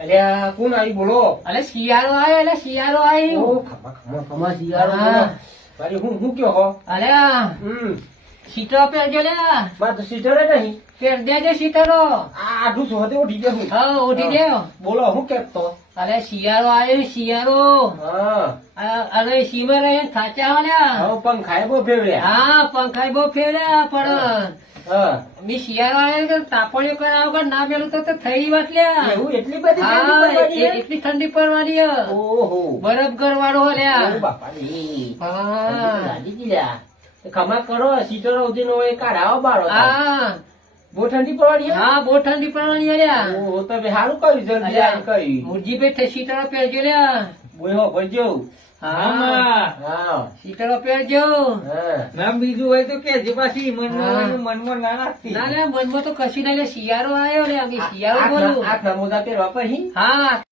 અલ્યા કોણ આવી બોલો? અલે શિયાળો આવ્યો, એટલે શિયાળો આવ્યો. ઓ ખમા શિયાળો હા. બોલો. તારી હું કયો હો? અલે સીટરો પહેરજો લે, મારે તો સીટર જ નહીં. પહેર દેજો સીટરો. આ આઢું શું હતું ઉઠી ગયું. હા ઉઠી દેવ. બોલો હું કેતો? અરે શિયાળો આવ્યો, શિયાળો. હા અરે સીમર થાચા વાળ્યા. હવે પંખાએ બહુ ફેવર્યા. હા પંખાઈ બહુ ફેર્યા, પણ હા મી શિયાળો આવ્યો કે તાપણીઓ કરાવ વગર ના પેલું તો થઈ વાત લ્યા. એવું એટલી બધી હા ઠંડી પડવાની હે? એટલી ઠંડી પડવાની હે. ઓહો બરફ ગરવાળો ઓ લ્યા. બાપા રે. હા લાગી ગઈ લ્યા. ખમા કરો સીટર ઉધી નો એ કાઢાવો બારો. હા બહુ ઠંડી પડવાની હે? હા બહુ ઠંડી પડવાની હે લ્યા. ઓહો તમે સારું કર્યું જલ્દી આવીને કર્યું. મુરજી ભાઈ સીટરો પહેરજો લ્યા. બોલો ભરજો. હા હા સીટરો પહેરજો. હા નામ બીજું હોય તો કે જે પાછી હા. મનમાં ના નાખતી. ના લે મનમાં તો કશું ના લે, શિયાળો આવ્યો લે, અમે શિયાળો આ બોલું. નમૂના પહેરવા પછી હા